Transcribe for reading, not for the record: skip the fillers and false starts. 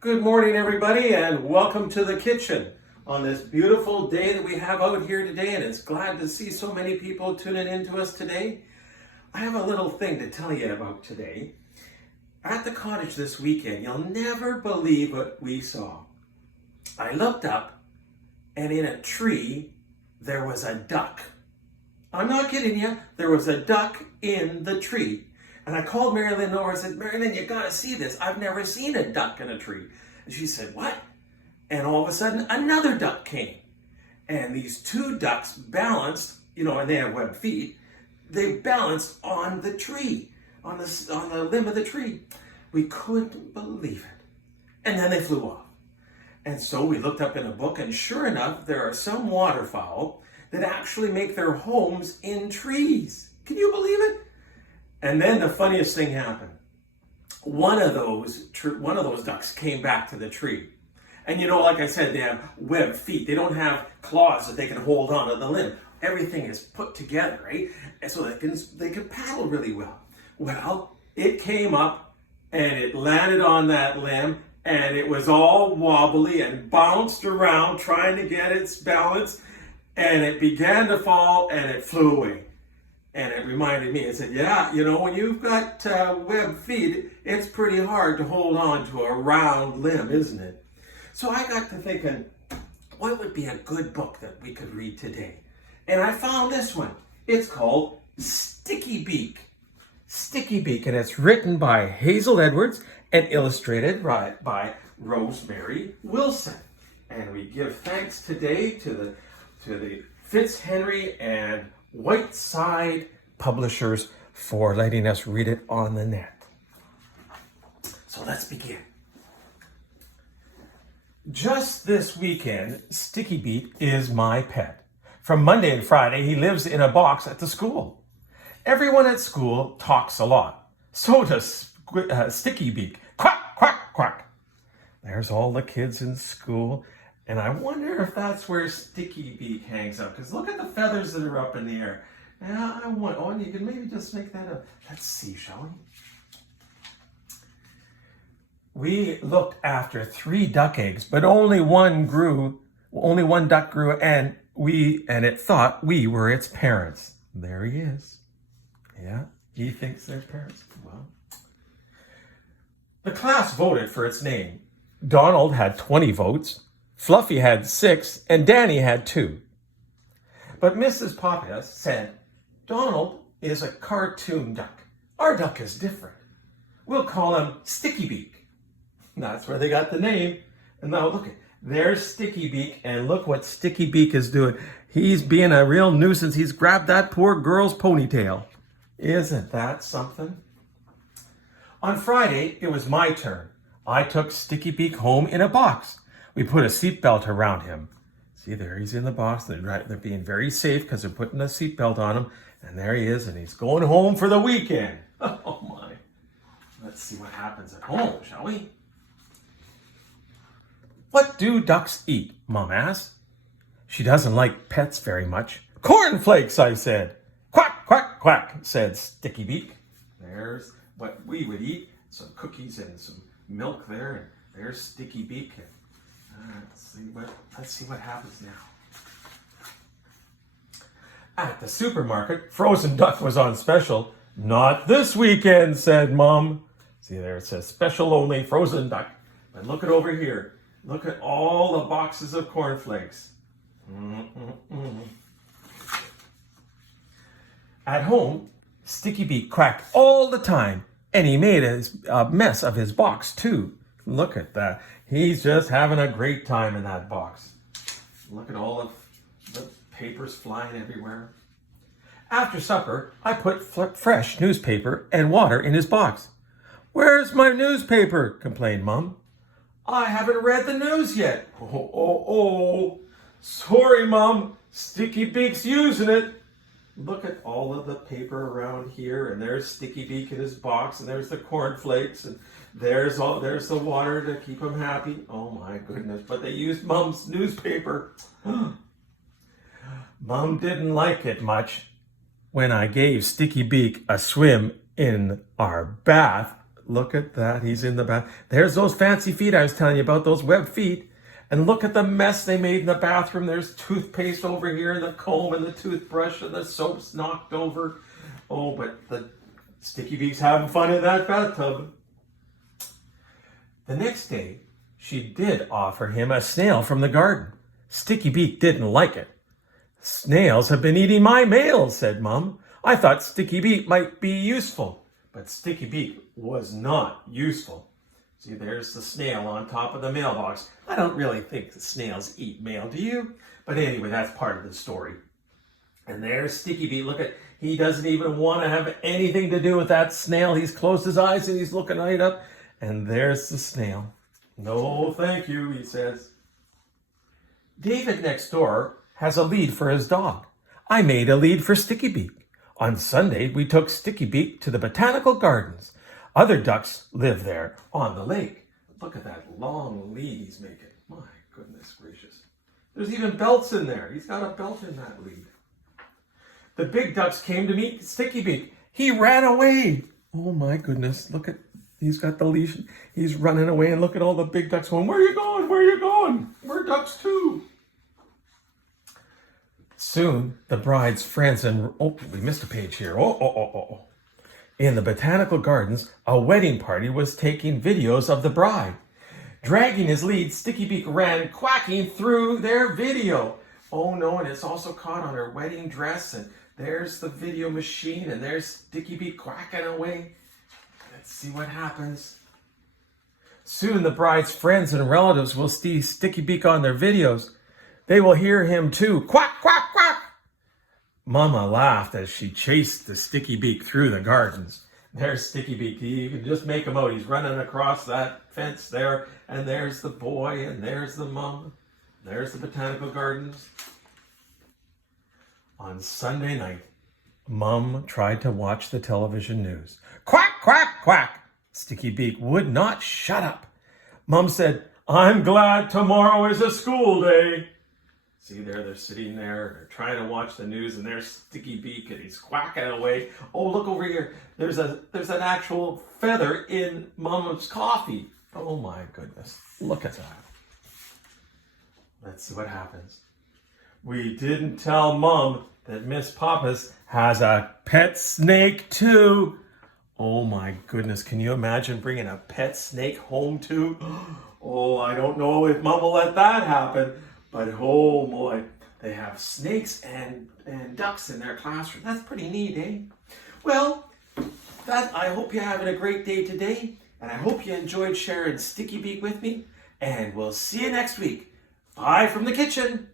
Good morning, everybody, and welcome to the kitchen on this beautiful day that we have out here today. And it's glad to see so many people tuning in to us today. I have a little thing to tell you about today. At the cottage this weekend, you'll never believe what we saw. I looked up, and in a tree, there was a duck. I'm not kidding you. There was a duck in the tree. And I called Marilyn over and said, Marilyn, you gotta see this. I've never seen a duck in a tree. And she said, what? And all of a sudden, another duck came. And these two ducks balanced, and they have webbed feet. They balanced on the tree, on the limb of the tree. We couldn't believe it. And then they flew off. And so we looked up in a book, and sure enough, there are some waterfowl that actually make their homes in trees. Can you believe it? And then the funniest thing happened. One of those ducks came back to the tree. And like I said, they have webbed feet. They don't have claws that they can hold on to the limb. Everything is put together, right? And so they can paddle really well. Well, it came up and it landed on that limb, and it was all wobbly and bounced around trying to get its balance, and it began to fall and it flew away. And it reminded me, it said, yeah, when you've got webbed feet, it's pretty hard to hold on to a round limb, isn't it? So I got to thinking, what would be a good book that we could read today? And I found this one. It's called Sticky Beak. Sticky Beak, and it's written by Hazel Edwards and illustrated by Rosemary Wilson. And we give thanks today to the Fitzhenry and Whiteside Publishers for letting us read it on the net. So let's begin. Just this weekend, Sticky Beak is my pet. From Monday and Friday, he lives in a box at the school. Everyone at school talks a lot. So does Sticky Beak. Quack, quack, quack. There's all the kids in school. And I wonder if that's where Sticky Beak hangs out. Because look at the feathers that are up in the air. Now, and you can maybe just make that up. Let's see, shall we? We looked after 3 duck eggs, but only one duck grew, and it thought we were its parents. There he is. Yeah, he thinks they're parents. Well, the class voted for its name. Donald had 20 votes. Fluffy had 6, and Danny had 2. But Mrs. Poppius said, Donald is a cartoon duck. Our duck is different. We'll call him Sticky Beak. That's where they got the name. And now look, there's Sticky Beak, and look what Sticky Beak is doing. He's being a real nuisance. He's grabbed that poor girl's ponytail. Isn't that something? On Friday, it was my turn. I took Sticky Beak home in a box. We put a seatbelt around him. See, there he's in the box. They're being very safe because they're putting a seatbelt on him. And there he is, and he's going home for the weekend. Oh, my. Let's see what happens at home, shall we? What do ducks eat? Mom asked. She doesn't like pets very much. Cornflakes, I said. Quack, quack, quack, said Sticky Beak. There's what we would eat. Some cookies and some milk there. And there's Sticky Beak. Let's see what happens now. At the supermarket, frozen duck was on special. Not this weekend, said Mom. See there, it says special only frozen duck. But look at over here. Look at all the boxes of cornflakes. At home, Sticky Beak cracked all the time, and he made a mess of his box too. Look at that. He's just having a great time in that box. Look at all of the papers flying everywhere. After supper, I put fresh newspaper and water in his box. Where's my newspaper? Complained Mom. I haven't read the news yet. Oh. Sorry, Mom. Sticky Beak's using it. Look at all of the paper around here, and there's Sticky Beak in his box, and there's the cornflakes, and there's the water to keep him happy. Oh my goodness, but they used Mom's newspaper. Mom didn't like it much when I gave Sticky Beak a swim in our bath Look at that. He's in the bath. There's those fancy feet I was telling you about, those web feet. And look at the mess they made in the bathroom. There's toothpaste over here, and the comb, and the toothbrush, and the soap's knocked over. Oh, but the Sticky Beak's having fun in that bathtub. The next day, she did offer him a snail from the garden. Sticky Beak didn't like it. Snails have been eating my mail, said Mum. I thought Sticky Beak might be useful. But Sticky Beak was not useful. See, there's the snail on top of the mailbox. I don't really think the snails eat mail, do you? But anyway, that's part of the story. And there's Sticky Beak. Look at, he doesn't even want to have anything to do with that snail. He's closed his eyes and he's looking right up. And there's the snail. No, thank you, he says. David next door has a lead for his dog. I made a lead for Sticky Beak. On Sunday, we took Sticky Beak to the botanical gardens. Other ducks live there on the lake. Look at that long lead he's making. My goodness gracious. There's even belts in there. He's got a belt in that lead. The big ducks came to meet Sticky Beak. He ran away. Oh my goodness. Look at, he's got the leash. He's running away, and look at all the big ducks going, where are you going? Where are you going? We're ducks too. Soon, the bride's friends and... Oh, we missed a page here. Oh. In the botanical gardens, a wedding party was taking videos of the bride. Dragging his lead, Sticky Beak ran quacking through their video. Oh no, and it's also caught on her wedding dress, and there's the video machine, and there's Sticky Beak quacking away. Let's see what happens. Soon the bride's friends and relatives will see Sticky Beak on their videos. They will hear him too. Quack, quack, quack. Mama laughed as she chased the Sticky Beak through the gardens. There's Sticky Beak. You can just make him out. He's running across that fence there. And there's the boy. And there's the mom. There's the botanical gardens. On Sunday night, Mum tried to watch the television news. Quack, quack, quack. Sticky Beak would not shut up. Mum said, I'm glad tomorrow is a school day. See there, they're sitting there, they're trying to watch the news, and there's Sticky Beak, and he's quacking away. Oh, look over here. There's an actual feather in Mom's coffee. Oh my goodness. Look at that. Let's see what happens. We didn't tell Mom that Miss Pappas has a pet snake too. Oh my goodness. Can you imagine bringing a pet snake home too? Oh, I don't know if Mom will let that happen. But oh boy, they have snakes and ducks in their classroom. That's pretty neat, eh? Well, I hope you're having a great day today. And I hope you enjoyed sharing Sticky Beak with me. And we'll see you next week. Bye from the kitchen.